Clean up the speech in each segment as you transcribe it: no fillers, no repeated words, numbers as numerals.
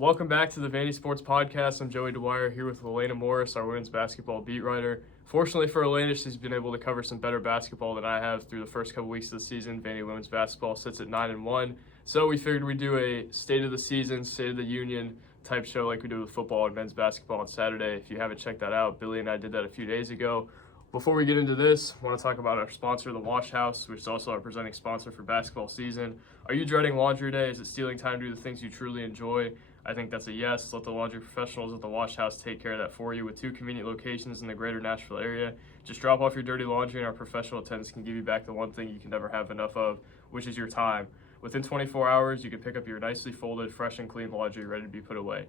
Welcome back to the Vandy Sports Podcast. I'm Joey Dwyer here with Alaina Morris, our women's basketball beat writer. Fortunately for Alaina, she's been able to cover some better basketball than I have through the first couple weeks of the season. Vandy women's basketball sits at 9-1, so we figured we'd do a State of the Season, State of the Union type show like we do with football and men's basketball on Saturday. If you haven't checked that out, Billy and I did that a few days ago. Before we get into this, I want to talk about our sponsor, The Wash House, which is also our presenting sponsor for basketball season. Are you dreading laundry day? Is it stealing time to do the things you truly enjoy? I think that's a yes. Let the laundry professionals at The Wash House take care of that for you with 2 convenient locations in the greater Nashville area. Just drop off your dirty laundry and our professional attendants can give you back the one thing you can never have enough of, which is your time. Within 24 hours, you can pick up your nicely folded, fresh and clean laundry ready to be put away.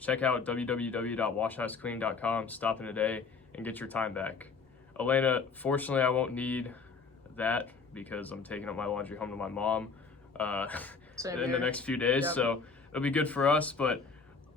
Check out www.washhouseclean.com, stop in today, and get your time back. Alaina, fortunately, I won't need that because I'm taking up my laundry home to my mom in the next few days, so it'll be good for us. But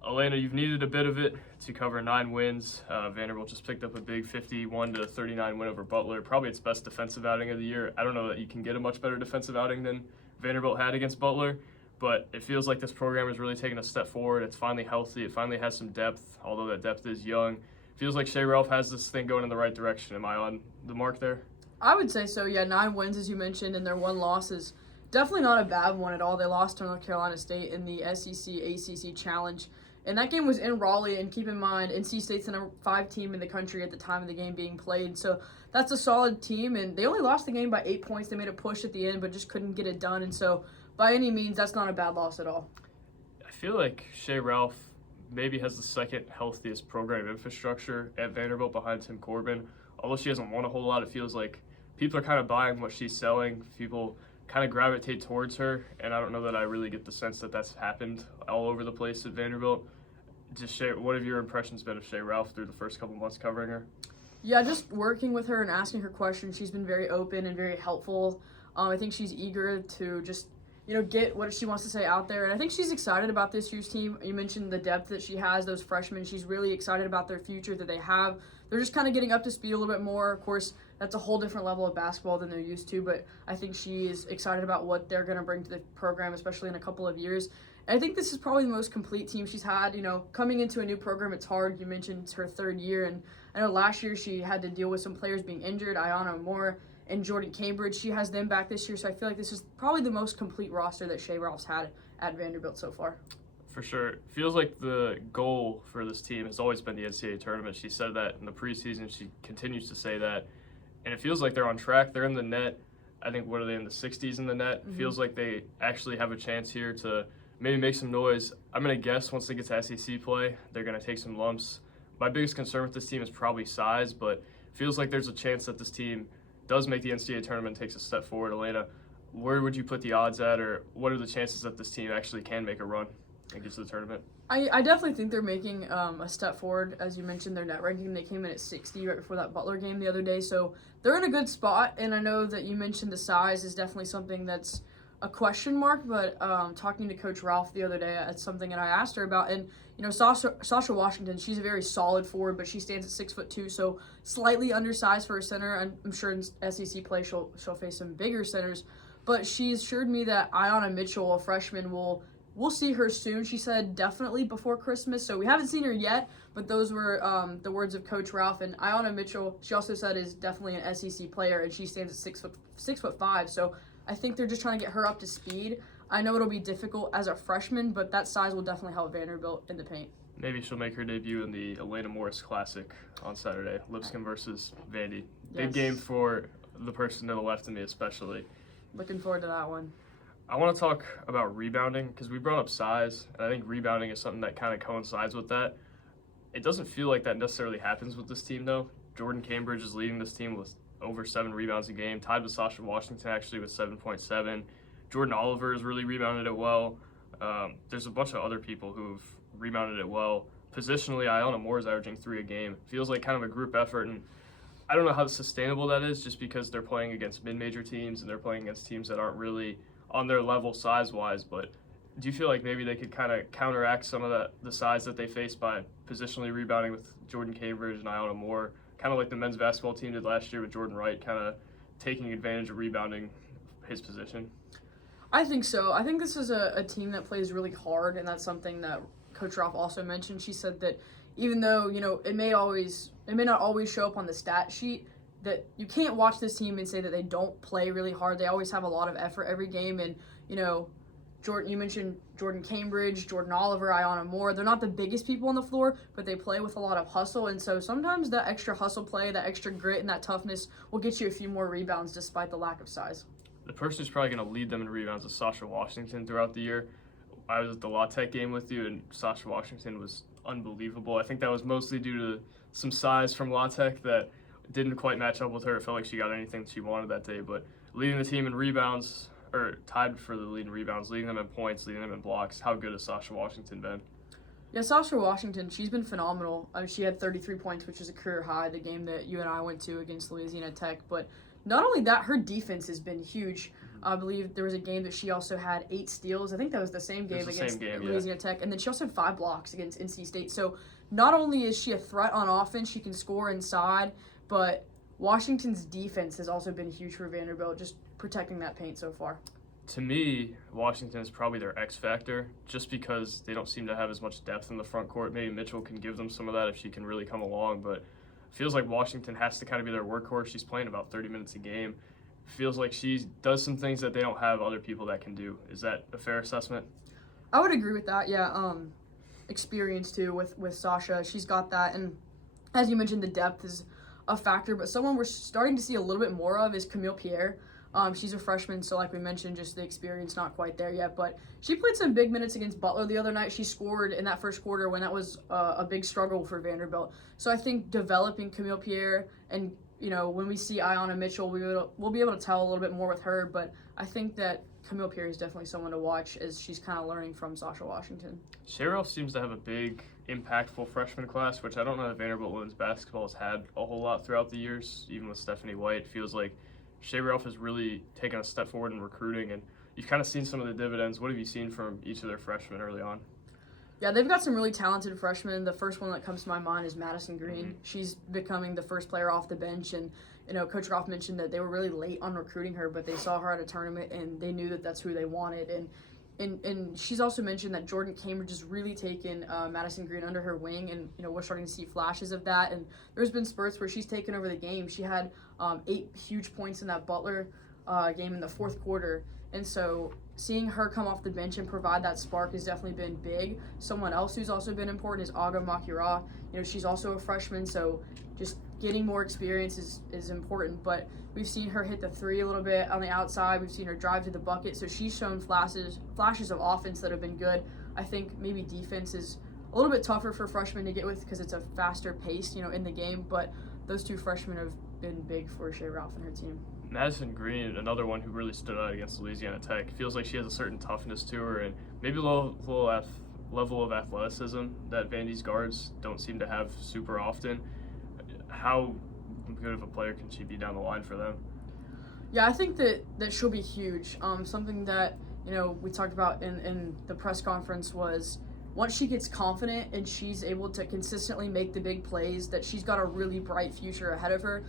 Alaina, you've needed a bit of it to cover 9 wins. Vanderbilt just picked up a big 51-39 win over Butler, probably its best defensive outing of the year. I don't know that you can get a much better defensive outing than Vanderbilt had against Butler, but it feels like this program is really taking a step forward. It's finally healthy. It finally has some depth, although that depth is young. Feels like Shea Ralph has this thing going in the right direction. Am I on the mark there? I would say so, yeah. 9 wins, as you mentioned, and their 1 loss is definitely not a bad one at all. They lost to North Carolina State in the SEC-ACC Challenge, and that game was in Raleigh, and keep in mind, NC State's the number 5 team in the country at the time of the game being played, so that's a solid team, and they only lost the game by 8 points. They made a push at the end, but just couldn't get it done, and so by any means, that's not a bad loss at all. I feel like Shea Ralph maybe has the second healthiest program infrastructure at Vanderbilt behind Tim Corbin. Although she hasn't won a whole lot, it feels like people are kind of buying what she's selling. People kind of gravitate towards her, and I don't know that I really get the sense that that's happened all over the place at Vanderbilt. What have your impressions been of Shea Ralph through the first couple months covering her? Yeah, just working with her and asking her questions. She's been very open and very helpful. I think she's eager to just get what she wants to say out there. And I think she's excited about this year's team. You mentioned the depth that she has, those freshmen. She's really excited about their future that they have. They're just kind of getting up to speed a little bit more. Of course, that's a whole different level of basketball than they're used to, but I think she is excited about what they're going to bring to the program, especially in a couple of years. And I think this is probably the most complete team she's had. Coming into a new program, it's hard. You mentioned it's her 3rd year, and I know last year she had to deal with some players being injured, Alaina Morris and Jordan Cambridge. She has them back this year, so I feel like this is probably the most complete roster that Shea Ralph's had at Vanderbilt so far. For sure. It feels like the goal for this team has always been the NCAA tournament. She said that in the preseason. She continues to say that. And it feels like they're on track. They're in the net. I think, what are they, in the 60s in the net? Mm-hmm. Feels like they actually have a chance here to maybe make some noise. I'm going to guess once they get to SEC play, they're going to take some lumps. My biggest concern with this team is probably size, but it feels like there's a chance that this team does make the NCAA tournament, takes a step forward. Alaina, where would you put the odds at, or what are the chances that this team actually can make a run and get to the tournament? I definitely think they're making a step forward. As you mentioned, their net ranking, they came in at 60 right before that Butler game the other day, so they're in a good spot. And I know that you mentioned the size is definitely something that's a question mark, but talking to Coach Ralph the other day, it's something that I asked her about. And Sasha Washington, she's a very solid forward, but she stands at 6'2", so slightly undersized for a center. I'm sure in SEC play she'll face some bigger centers, but she assured me that Alaina Mitchell, a freshman, we'll see her soon. She said definitely before Christmas, so we haven't seen her yet, but those were the words of Coach Ralph. And Alaina Mitchell, she also said, is definitely an SEC player, and she stands at 6'5", so I think they're just trying to get her up to speed. I know it'll be difficult as a freshman, but that size will definitely help Vanderbilt in the paint. Maybe she'll make her debut in the Alaina Morris Classic on Saturday, Lipscomb versus Vandy. Big game for the person to the left of me especially. Looking forward to that one. I want to talk about rebounding because we brought up size, and I think rebounding is something that kind of coincides with that. It doesn't feel like that necessarily happens with this team, though. Jordan Cambridge is leading this team with over 7 rebounds a game, tied with Sasha Washington actually with 7.7. Jordan Oliver has really rebounded it well. There's a bunch of other people who've rebounded it well. Positionally, Alaina Morris is averaging 3 a game. Feels like kind of a group effort, and I don't know how sustainable that is just because they're playing against mid-major teams and they're playing against teams that aren't really on their level size-wise, but do you feel like maybe they could kind of counteract some of the size that they face by positionally rebounding with Jordan Cambridge and Alaina Morris, kind of like the men's basketball team did last year with Jordan Wright, kind of taking advantage of rebounding his position? I think so. I think this is a team that plays really hard, and that's something that Coach Ralph also mentioned. She said that even though, it may not always show up on the stat sheet, that you can't watch this team and say that they don't play really hard. They always have a lot of effort every game, and Jordan, you mentioned Jordan Cambridge, Jordan Oliver, Alaina Morris. They're not the biggest people on the floor, but they play with a lot of hustle, and so sometimes that extra hustle play, that extra grit, and that toughness will get you a few more rebounds despite the lack of size. The person who's probably going to lead them in rebounds is Sasha Washington throughout the year. I was at the La Tech game with you, and Sasha Washington was unbelievable. I think that was mostly due to some size from La Tech that didn't quite match up with her. It felt like she got anything she wanted that day, but leading the team in rebounds, or tied for the lead in rebounds, leading them in points, leading them in blocks. How good has Sasha Washington been? Yeah, Sasha Washington, she's been phenomenal. She had 33 points, which is a career high, the game that you and I went to against Louisiana Tech. But not only that, her defense has been huge. I believe there was a game that she also had 8 steals. I think that was the same game against Louisiana Tech. And then she also had 5 blocks against NC State. So not only is she a threat on offense, she can score inside, but Washington's defense has also been huge for Vanderbilt, just protecting that paint so far. To me, Washington is probably their X factor, just because they don't seem to have as much depth in the front court. Maybe Mitchell can give them some of that if she can really come along, but it feels like Washington has to kind of be their workhorse. She's playing about 30 minutes a game. Feels like she does some things that they don't have other people that can do. Is that a fair assessment? I would agree with that, yeah. Experience, too, with Sasha. She's got that, and as you mentioned, the depth is a factor, but someone we're starting to see a little bit more of is Camille Pierre. She's a freshman, so like we mentioned, just the experience not quite there yet, but she played some big minutes against Butler the other night. She scored in that first quarter when that was a big struggle for Vanderbilt. So I think developing Camille Pierre and, when we see Ayanna Mitchell, we'll be able to tell a little bit more with her, but I think that Camille Pierre is definitely someone to watch as she's kind of learning from Sasha Washington. Shea Ralph seems to have a big, impactful freshman class, which I don't know if Vanderbilt women's basketball has had a whole lot throughout the years, even with Stephanie White. It feels like Shea Ralph has really taken a step forward in recruiting, and you've kind of seen some of the dividends. What have you seen from each of their freshmen early on? Yeah, they've got some really talented freshmen. The first one that comes to my mind is Madison Green. Mm-hmm. She's becoming the first player off the bench, and Coach Ralph mentioned that they were really late on recruiting her, but they saw her at a tournament and they knew that that's who they wanted. And she's also mentioned that Jordan Cambridge has really taken Madison Green under her wing, and we're starting to see flashes of that. And there's been spurts where she's taken over the game. She had 8 huge points in that Butler game in the fourth quarter, and so seeing her come off the bench and provide that spark has definitely been big. Someone else who's also been important is Aga Makura. She's also a freshman, so just getting more experience is important, but we've seen her hit the 3 a little bit on the outside. We've seen her drive to the bucket, so she's shown flashes of offense that have been good. I think maybe defense is a little bit tougher for freshmen to get with because it's a faster pace, in the game, but those 2 freshmen have been big for Shea Ralph and her team. Madison Green, another one who really stood out against Louisiana Tech. Feels like she has a certain toughness to her and maybe a level of athleticism that Vandy's guards don't seem to have super often. How good of a player can she be down the line for them? Yeah, I think that she'll be huge. Something that, we talked about in the press conference was once she gets confident and she's able to consistently make the big plays, that she's got a really bright future ahead of her.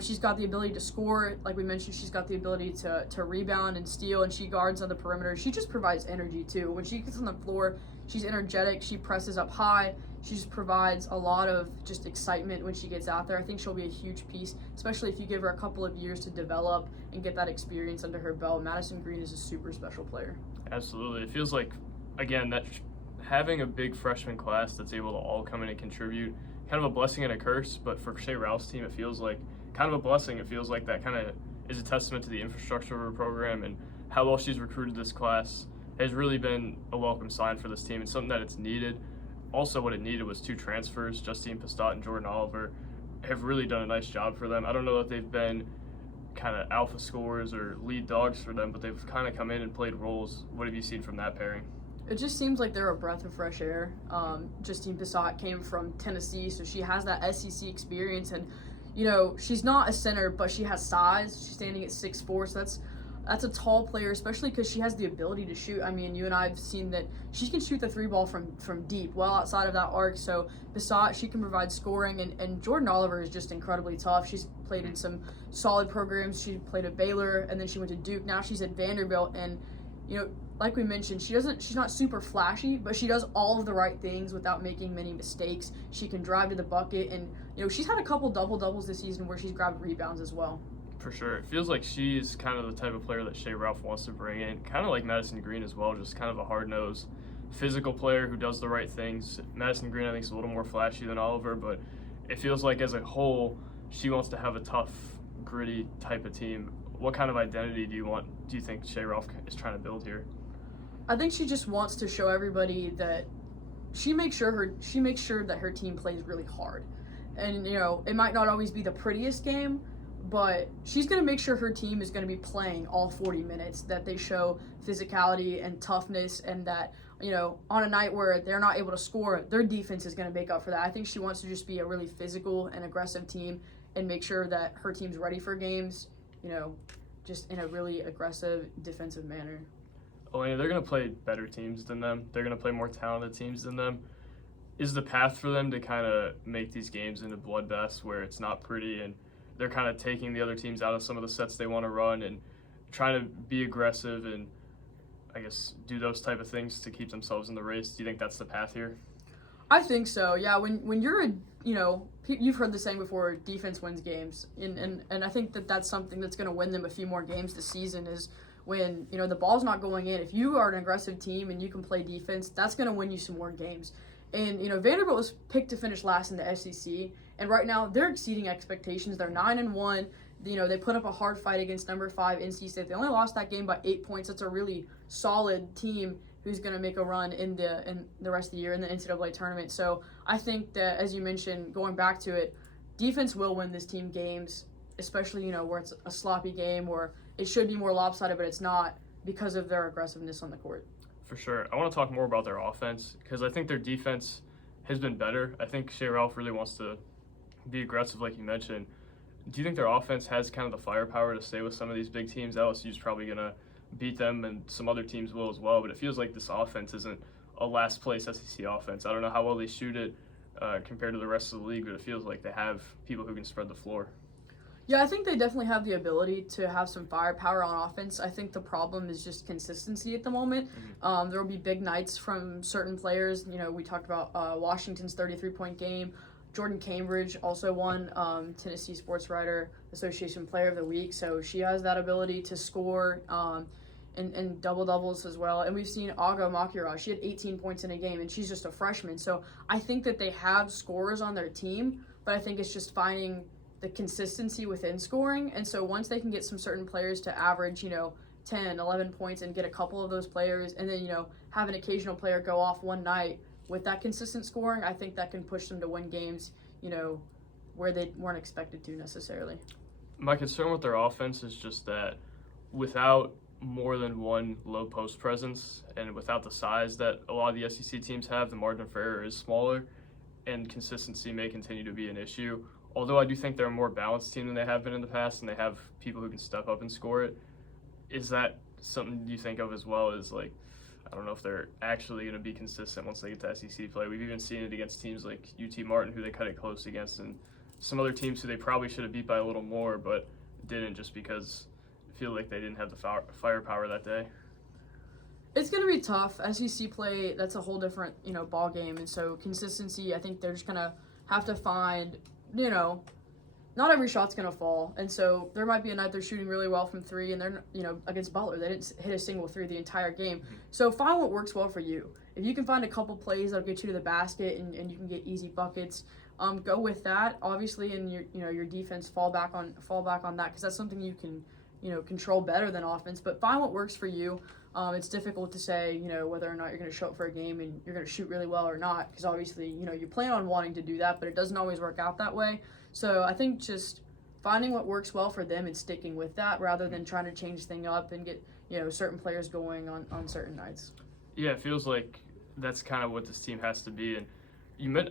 She's got the ability to score. Like we mentioned, she's got the ability to rebound and steal, and she guards on the perimeter. She just provides energy, too. When she gets on the floor, she's energetic. She presses up high. She just provides a lot of just excitement when she gets out there. I think she'll be a huge piece, especially if you give her a couple of years to develop and get that experience under her belt. Madison Green is a super special player. Absolutely. It feels like, again, that having a big freshman class that's able to all come in and contribute, kind of a blessing and a curse, but for Shea Ralph's team, it feels like kind of a blessing. It feels like that kind of is a testament to the infrastructure of her program, and how well she's recruited this class has really been a welcome sign for this team and something that it's needed. Also, what it needed was 2 transfers. Justine Pistot and Jordan Oliver have really done a nice job for them. I don't know that they've been kind of alpha scorers or lead dogs for them, but they've kind of come in and played roles. What have you seen from that pairing? It just seems like they're a breath of fresh air. Justine Pistot came from Tennessee, so she has that SEC experience, and she's not a center, but she has size. She's standing at 6'4", so that's a tall player, especially because she has the ability to shoot. I mean, you and I have seen that she can shoot the 3 ball from deep, well outside of that arc. So Pistot, she can provide scoring, and Jordan Oliver is just incredibly tough. She's played in some solid programs. She played at Baylor, and then she went to Duke. Now she's at Vanderbilt, and like we mentioned, she's not super flashy, but she does all of the right things without making many mistakes. She can drive to the bucket, and she's had a couple double-doubles this season where she's grabbed rebounds as well. For sure. It feels like she's kind of the type of player that Shea Ralph wants to bring in, kind of like Madison Green as well, just kind of a hard-nosed, physical player who does the right things. Madison Green, I think, is a little more flashy than Oliver, but it feels like as a whole, she wants to have a tough, gritty type of team. What kind of identity do you think Shea Ralph is trying to build here? I think she just wants to show everybody that she makes sure that her team plays really hard. And it might not always be the prettiest game, but she's going to make sure her team is going to be playing all 40 minutes, that they show physicality and toughness, and that on a night where they're not able to score, their defense is going to make up for that. I think she wants to just be a really physical and aggressive team and make sure that her team's ready for games, just in a really aggressive defensive manner. Alaina, they're going to play better teams than them. They're going to play more talented teams than them. Is the path for them to kind of make these games into bloodbaths where it's not pretty and they're kind of taking the other teams out of some of the sets they want to run and trying to be aggressive and, I guess, do those type of things to keep themselves in the race? Do you think that's the path here? I think so, yeah. When you're you've heard the saying before, defense wins games. And I think that's something that's going to win them a few more games this season is when, the ball's not going in. If you are an aggressive team and you can play defense, that's going to win you some more games. And, Vanderbilt was picked to finish last in the SEC. And right now, they're exceeding expectations. They're 9-1. They put up a hard fight against number 5 NC State. They only lost that game by 8 points. That's a really solid team who's going to make a run in the rest of the year in the NCAA tournament. So I think that, as you mentioned, going back to it, defense will win this team games, especially, where it's a sloppy game or it should be more lopsided, but it's not because of their aggressiveness on the court. For sure. I want to talk more about their offense because I think their defense has been better. I think Shea Ralph really wants to be aggressive, like you mentioned. Do you think their offense has kind of the firepower to stay with some of these big teams? LSU's probably going to beat them, and some other teams will as well, but it feels like this offense isn't a last-place SEC offense. I don't know how well they shoot it compared to the rest of the league, but it feels like they have people who can spread the floor. Yeah, I think they definitely have the ability to have some firepower on offense. I think the problem is just consistency at the moment. Mm-hmm. There will be big nights from certain players. We talked about Washington's 33-point game. Jordan Cambridge also won Tennessee Sports Writer Association Player of the Week, so she has that ability to score and double-doubles as well. And we've seen Aga Makira. She had 18 points in a game, and she's just a freshman. So I think that they have scorers on their team, but I think it's just finding the consistency within scoring. And so once they can get some certain players to average, 10, 11 points and get a couple of those players and then, have an occasional player go off one night with that consistent scoring, I think that can push them to win games, where they weren't expected to necessarily. My concern with their offense is just that without more than one low post presence and without the size that a lot of the SEC teams have, the margin for error is smaller and consistency may continue to be an issue. Although I do think they're a more balanced team than they have been in the past and they have people who can step up and score it. Is that something you think of as well as I don't know if they're actually going to be consistent once they get to SEC play. We've even seen it against teams like UT Martin, who they cut it close against, and some other teams who they probably should have beat by a little more, but didn't just because I feel like they didn't have the firepower that day. It's going to be tough. SEC play, that's a whole different, ball game. And so consistency, I think they're just going to have to find, not every shot's going to fall. And so there might be a night they're shooting really well from 3 and they're, against Butler, they didn't hit a single 3 the entire game. Mm-hmm. So find what works well for you. If you can find a couple plays that'll get you to the basket and you can get easy buckets, go with that. Obviously, in your defense, fall back on that because that's something you can, control better than offense. But find what works for you. It's difficult to say, whether or not you're going to show up for a game and you're going to shoot really well or not because obviously, you plan on wanting to do that, but it doesn't always work out that way. So I think just finding what works well for them and sticking with that rather than trying to change things up and get, certain players going on certain nights. Yeah, it feels like that's kind of what this team has to be. And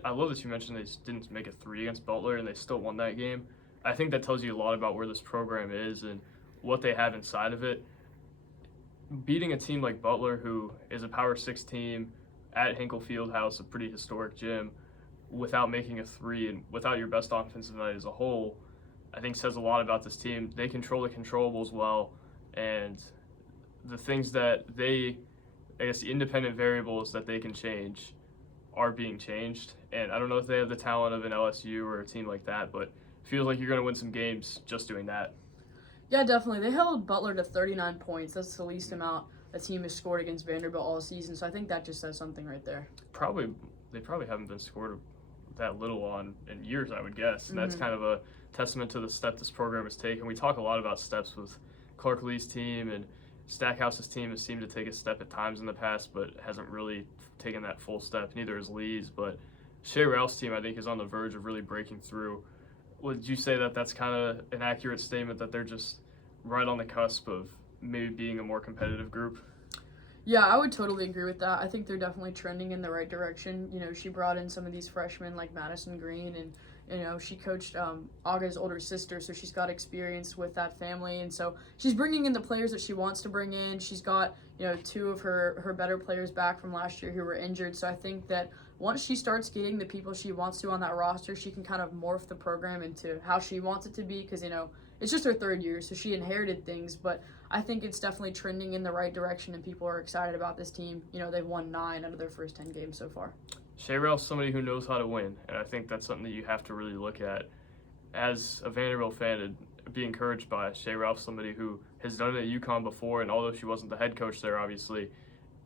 I love that you mentioned they didn't make a 3 against Butler and they still won that game. I think that tells you a lot about where this program is and what they have inside of it. Beating a team like Butler, who is a Power 6 team at Hinkle Fieldhouse, a pretty historic gym, without making a 3 and without your best offensive night as a whole, I think says a lot about this team. They control the controllables well, and the things that the independent variables that they can change are being changed. And I don't know if they have the talent of an LSU or a team like that, but it feels like you're going to win some games just doing that. Yeah, definitely. They held Butler to 39 points. That's the least amount a team has scored against Vanderbilt all season. So I think that just says something right there. They probably haven't been scored that little on in years, I would guess. And that's kind of a testament to the step this program has taken. We talk a lot about steps with Clark Lee's team, and Stackhouse's team has seemed to take a step at times in the past, but hasn't really taken that full step. Neither has Lee's, but Shea Ralph's team, I think, is on the verge of really breaking through. Would you say that that's kind of an accurate statement, that they're just right on the cusp of maybe being a more competitive group? Yeah, I would totally agree with that. I think they're definitely trending in the right direction. You know, she brought in some of these freshmen like Madison Green, and you know, she coached Aga's older sister, so she's got experience with that family, and so she's bringing in the players that she wants to bring in. She's got, you know, two of her better players back from last year who were injured, so I think that once she starts getting the people she wants to on that roster, she can kind of morph the program into how she wants it to be, because, you know, it's just her third year, so she inherited things, but I think it's definitely trending in the right direction, and people are excited about this team. You know, they've won 9 out of their first 10 games so far. Shea Ralph's somebody who knows how to win, and I think that's something that you have to really look at. As a Vanderbilt fan, to be encouraged by Shea Ralph, somebody who has done it at UConn before, and although she wasn't the head coach there, obviously,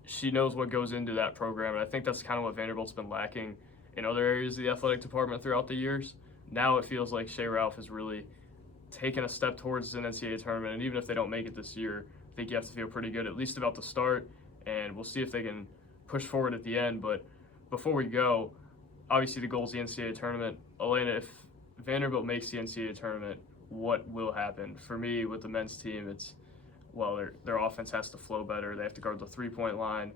she knows what goes into that program, and I think that's kind of what Vanderbilt's been lacking in other areas of the athletic department throughout the years. Now it feels like Shea Ralph has really taken a step towards an NCAA tournament, and even if they don't make it this year, I think you have to feel pretty good, at least about the start, and we'll see if they can push forward at the end. But before we go, obviously the goal is the NCAA tournament. Alaina, if Vanderbilt makes the NCAA tournament, what will happen? For me, with the men's team, it's, well, their offense has to flow better. They have to guard the three-point line.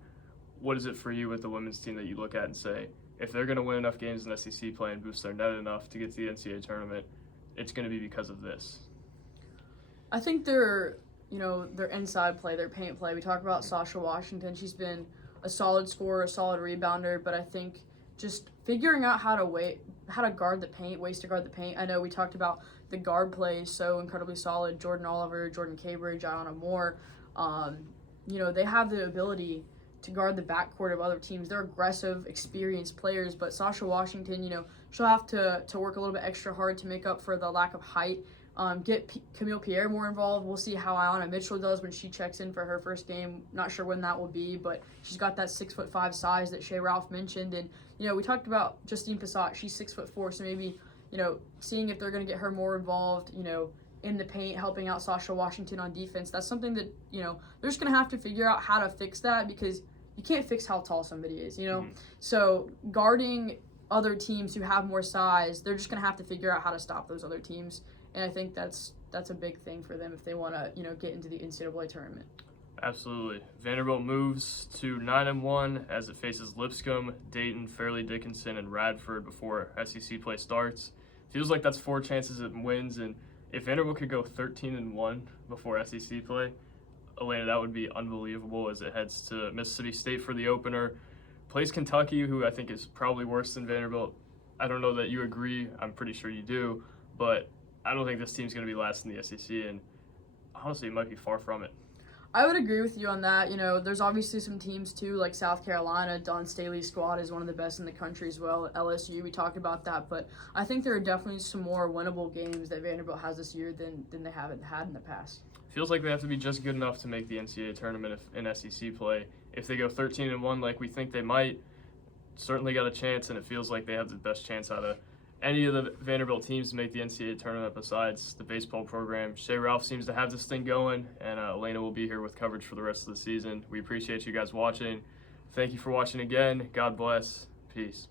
What is it for you with the women's team that you look at and say, if they're going to win enough games in SEC play and boost their net enough to get to the NCAA tournament, it's going to be because of this? I think their inside play, their paint play. We talk about Sasha Washington. She's been a solid scorer, a solid rebounder, but I think just figuring out how to guard the paint, ways to guard the paint. I know we talked about the guard play, so incredibly solid. Jordan Oliver, Jordan Cambridge, Alaina Morris. They have the ability to guard the backcourt of other teams. They're aggressive, experienced players, but Sasha Washington, she'll have to work a little bit extra hard to make up for the lack of height. Get Camille Pierre more involved. We'll see how Ayanna Mitchell does when she checks in for her first game. Not sure when that will be, but she's got that 6'5" size that Shea Ralph mentioned. And, we talked about Justine Passat. She's 6'4", so maybe, seeing if they're going to get her more involved, in the paint, helping out Sasha Washington on defense. That's something that, they're just going to have to figure out how to fix that, because you can't fix how tall somebody is, So guarding other teams who have more size, they're just going to have to figure out how to stop those other teams. And I think that's a big thing for them if they want to, get into the NCAA tournament. Absolutely. Vanderbilt moves to 9-1 as it faces Lipscomb, Dayton, Fairleigh Dickinson, and Radford before SEC play starts. Feels like that's 4 chances at wins, and if Vanderbilt could go 13-1 before SEC play, Alaina, that would be unbelievable as it heads to Mississippi State for the opener. Plays Kentucky, who I think is probably worse than Vanderbilt. I don't know that you agree. I'm pretty sure you do, but I don't think this team's going to be last in the SEC, and honestly, it might be far from it. I would agree with you on that. There's obviously some teams, too, like South Carolina. Don Staley's squad is one of the best in the country as well. LSU, we talked about that, but I think there are definitely some more winnable games that Vanderbilt has this year than they haven't had in the past. Feels like they have to be just good enough to make the NCAA tournament in SEC play. If they go 13-1 like we think they might, certainly got a chance, and it feels like they have the best chance out of any of the Vanderbilt teams to make the NCAA tournament besides the baseball program. Shea Ralph seems to have this thing going, and Alaina will be here with coverage for the rest of the season. We appreciate you guys watching. Thank you for watching again. God bless. Peace.